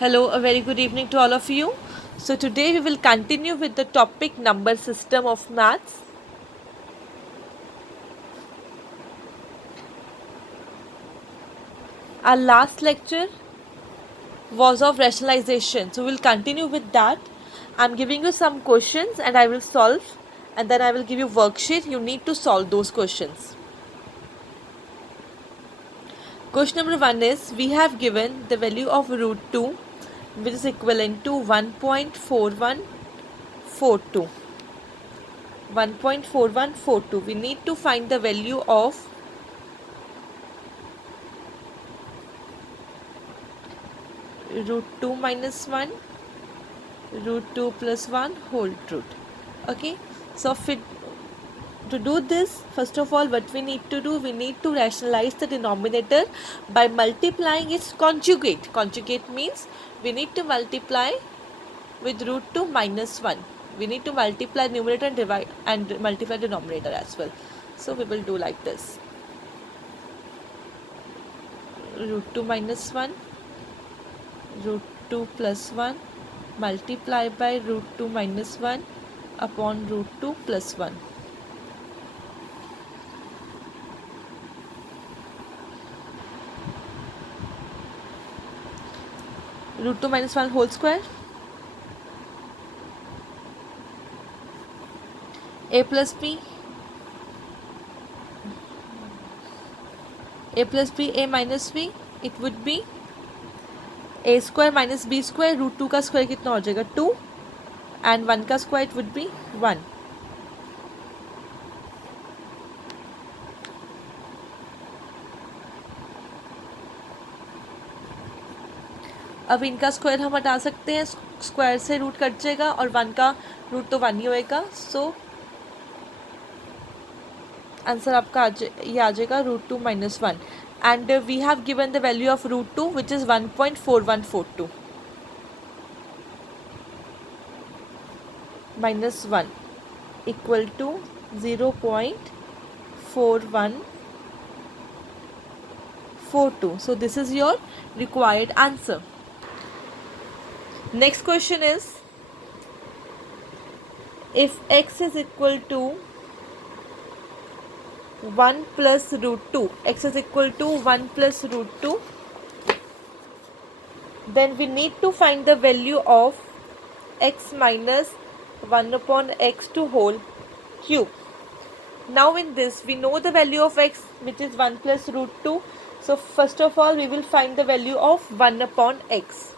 Hello, a very good evening to all of you. So, today we will continue with the topic number system of maths. Our last lecture was of rationalization. So, we'll continue with that. I'm giving you some questions and I will solve, and then I will give you worksheet. You need to solve those questions. Question number 1 is, we have given the value of root 2 which is equivalent to 1.4142. 1.4142. We need to find the value of root 2 minus 1, root 2 plus 1 whole root. Okay, so to do this, first of all, what we need to do, we need to rationalize the denominator by multiplying its conjugate. Conjugate means we need to multiply with root 2 minus 1. We need to multiply numerator and divide and multiply denominator as well. So we will do like this. Root 2 minus 1, root 2 plus 1 multiply by root 2 minus 1 upon root 2 plus 1. Root 2 minus 1 whole square. A plus b. A plus b, a minus b. It would be a square minus b square. Root 2 का square कितना हो जाएगा 2 and 1 का square it would be 1. अब इनका square हम हटा सकते हैं, स्क्वायर से रूट कट जाएगा और 1 का रूट तो 1 ही होएगा. सो आंसर आपका ये आ जाएगा root 2 minus 1. And we have given the value of root 2 which is 1.4142 minus 1 equal to 0.4142. So this is your required answer. Next question is, if x is equal to 1 plus root 2, x is equal to 1 plus root 2, then we need to find the value of x minus 1 upon x to whole cube. Now in this we know the value of x which is 1 plus root 2. So first of all we will find the value of 1 upon x.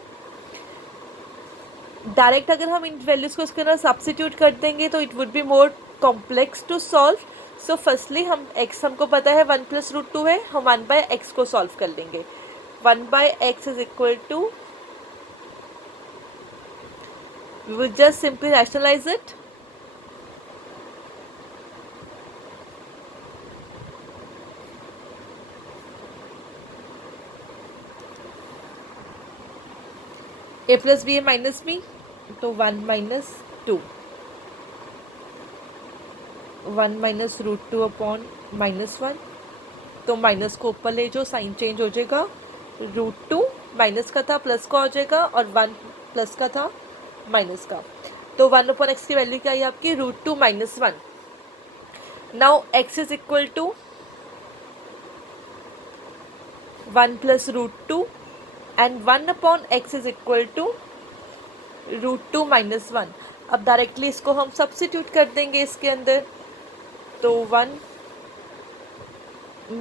Direct अगर हम इन values को इसके अंदर substitute कर देंगे तो it would be more complex to solve. So firstly हम x हमको पता है 1 प्लस रूट 2 है, हम 1 बाय एक्स को सॉल्व कर लेंगे. 1 by x is equal to, we will just simply rationalise it. A plus b a minus b, तो 1 minus 2, 1 minus root 2 upon minus 1. तो माइनस को ऊपर ले जो, साइन चेंज हो जाएगा. रूट 2 माइनस का था प्लस का हो जाएगा और 1 प्लस का था माइनस का. तो 1 अपॉन एक्स की वैल्यू क्या है आपकी, root 2 minus 1. Now x is equal to 1 plus root 2 and 1 upon x is equal to root 2 minus 1. अब डायरेक्टली इसको हम सब्स्टिट्यूट कर देंगे इसके अंदर. तो 1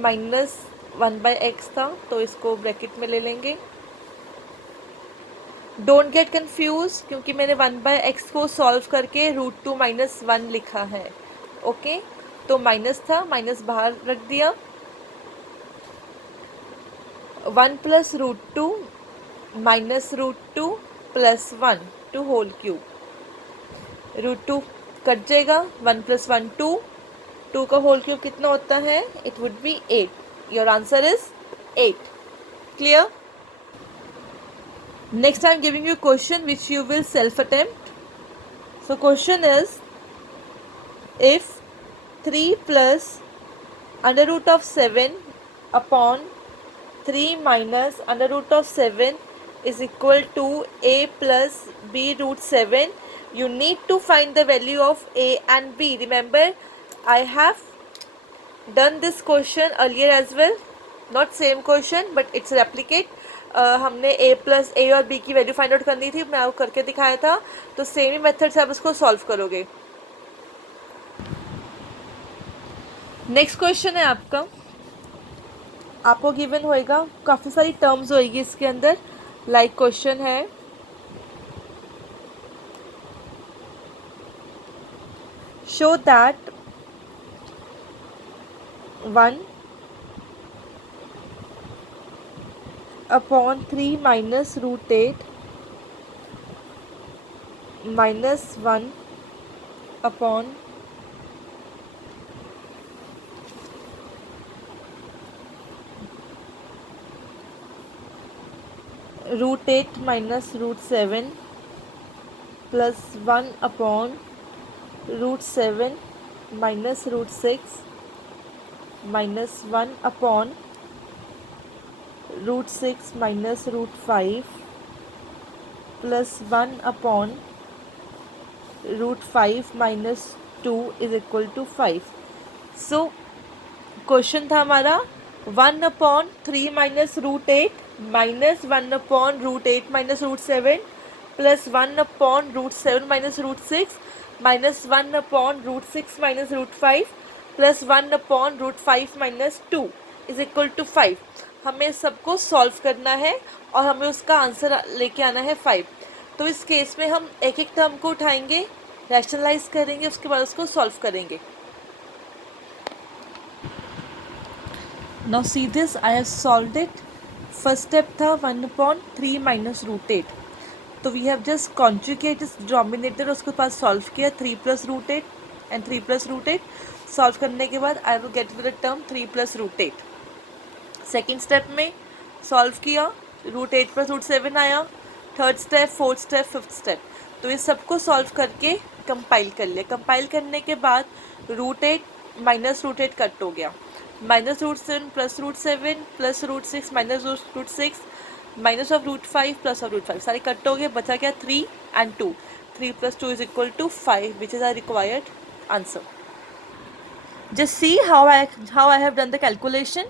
माइनस 1 बाय एक्स था तो इसको ब्रैकेट में ले लेंगे. डोंट गेट कंफ्यूज क्योंकि मैंने 1 बाय एक्स को सॉल्व करके रूट 2 माइनस 1 लिखा है. ओके, तो माइनस था, माइनस बाहर रख दिया. 1 plus root 2 minus root 2 plus 1 to whole cube. Root 2 cut जाएगा, 1 प्लस 1 2, 2 का होल क्यूब कितना होता है, it would B 8. Your answer is 8. Clear? Next I am giving you a question which you will self attempt. So question is, if 3 plus under root of 7 upon 3 minus under root of 7 is equal to a plus b root 7. You need to find the value of a and b. Remember, I have done this question earlier as well. Not same question but it's replicate. हमने a plus a और b की value find out करनी थी, मैं आपको करके दिखाया था. तो सेम ही मेथड से आप इसको सॉल्व करोगे. नेक्स्ट क्वेश्चन है आपको गिवन होएगा, काफ़ी सारी टर्म्स होएगी इसके अंदर. लाइक क्वेश्चन है show that 1 upon 3 minus root 8 minus 1 upon root 8 minus root 7 plus 1 upon root 7 minus root 6 minus 1 upon root 6 minus root 5 plus 1 upon root 5 minus 2 is equal to 5. So question था हमारा 1 upon 3 minus root 8 minus 1 upon root 8 minus root 7 plus 1 upon root 7 minus root 6 minus 1 upon root 6 minus root 5 plus 1 upon root 5 minus 2 is equal to 5. हमें सबको solve करना है और हमें उसका answer लेके आना है 5. तो इस केस में हम एक एक टर्म को उठाएंगे, रैशनलाइज करेंगे, उसके बाद उसको सॉल्व करेंगे. Now see this, I have solved it. First step था 1 upon 3 minus root 8. तो we have just conjugate इस denominator, उसके पास सॉल्व किया 3 plus root 8 and 3 plus root 8. Solve करने के बाद I will get with the term 3 plus root 8. Second step में solve किया, रूट 8 प्लस रूट 7 आया. Third step, fourth step, fifth step. तो ये सबको सॉल्व करके कंपाइल कर लिया. कंपाइल करने के बाद रूट 8 माइनस रूट 8 कट हो गया. Minus root 7 plus root 7 plus root 6 minus root 6 minus of root 5 plus of root 5 सारे कट हो गए. बचा क्या 3 and 2. 3 plus 2 is equal to 5, which is our required answer. Just see how I have done the calculation.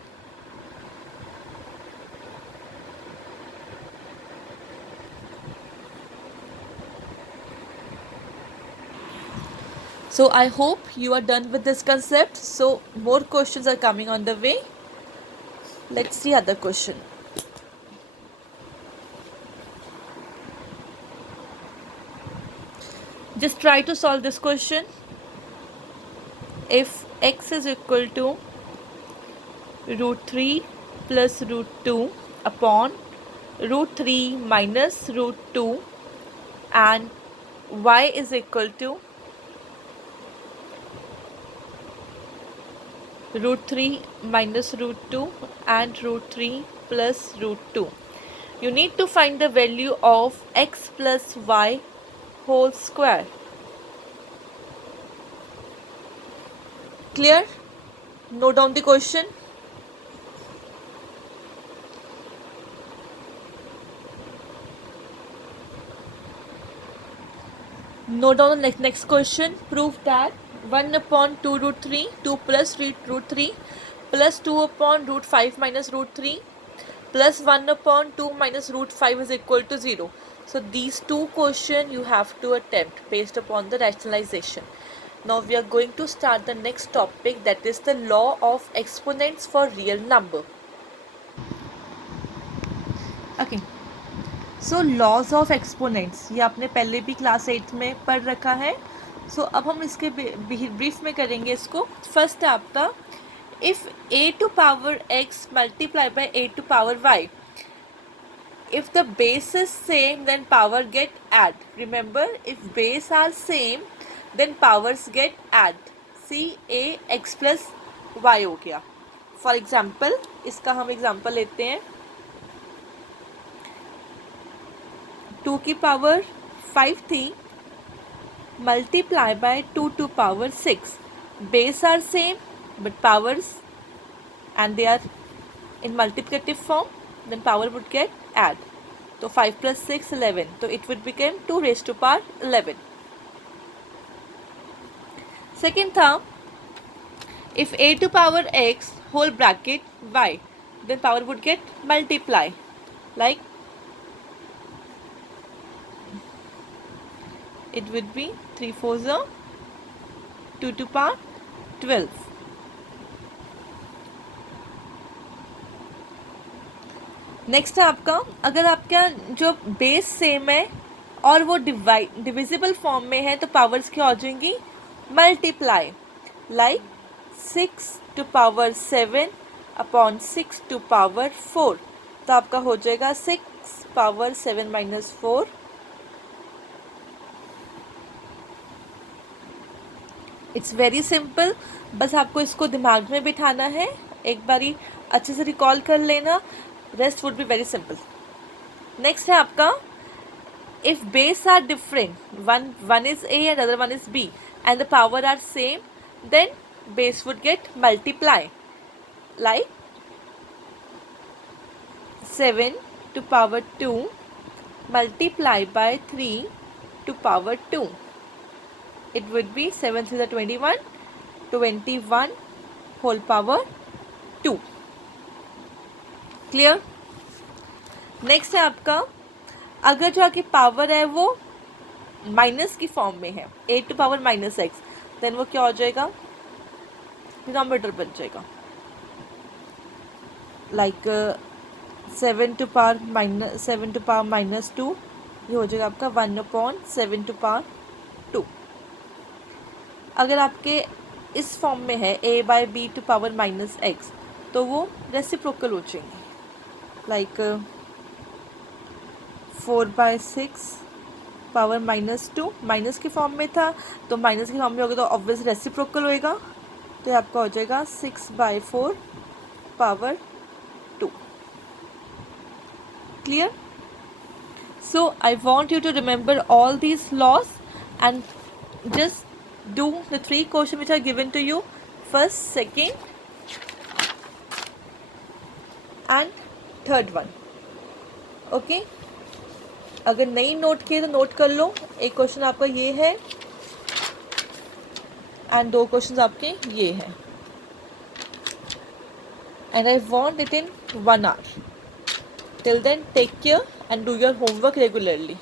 So I hope you are done with this concept. So more questions are coming on the way. Let's see other question. Just try to solve this question. If x is equal to root 3 plus root 2 upon root 3 minus root 2 and y is equal to root 3 minus root 2 and root 3 plus root 2. You need to find the value of x plus y whole square. Clear? Note down the question. Note down the next question. Prove that 1 upon 2 root 3, 2 plus root 3 plus 2 upon root 5 minus root 3 plus 1 upon 2 minus root 5 is equal to 0. So these two questions you have to attempt based upon the rationalization. Now we are going to start the next topic, that is the law of exponents for real number. Okay. So laws of exponents ये आपने पहले भी class 8 में पढ़ रखा है. So अब हम इसके ब्रीफ में करेंगे इसको. फर्स्ट है आपका, if a to power x multiplied by a to power y, if the base is same then power get add. Remember, if base are same then powers get add. See, a x plus y हो गया. For example, इसका हम example लेते हैं. 2 की power 5 थी, multiply by 2 to power 6. Base are same but powers, and they are in multiplicative form, then power would get add. तो 5 + 6 11, तो it would become 2 raised to power 11. Second term, if a to power x whole bracket y, then power would get multiply, like it would be 3 4s are 2 to power 12. Next है आपका, अगर आपका जो base same है और वो divisible form में है तो पावर्स क्या हो जाएंगी, multiply, like 6 to power 7 upon 6 to power 4, तो आपका हो जाएगा 6 power 7 minus 4, it's very simple. बस आपको इसको दिमाग में बिठाना है, एक बारी अच्छे से रिकॉल कर लेना, rest would be very simple. Next है आपका, if base are different, one is a and other one is b and the power are same, then base would get multiply, like 7 to power 2 multiply by 3 to power 2. It would be 7 3 21, 21 whole power 2. Clear. Next है आपका, अगर जो आपकी power है वो minus की form में है, a to power -x, then वो क्या हो जाएगा, डिनोमिनेटर बन जाएगा, लाइक 7 to power -2, ये हो जाएगा आपका 1/7 to power 2. अगर आपके इस फॉर्म में है a/b to power -x, तो वो रेसिप्रोकल हो जाएंगे, लाइक 4/6 पावर -2, माइनस के फॉर्म में था तो माइनस के फॉर्म में होगा तो ऑब्वियस रेसिप्रोकल होएगा, तो आपका हो जाएगा 6/4 power 2. Clear. So I want you to remember all these laws and just do the 3 questions which are given to you, first, second and third one. Okay, अगर नहीं नोट किए तो नोट कर लो. एक क्वेश्चन आपका ये है एंड 2 क्वेश्चन आपके ये हैं, and I want it in 1 hour. Till then, take care and do your homework regularly.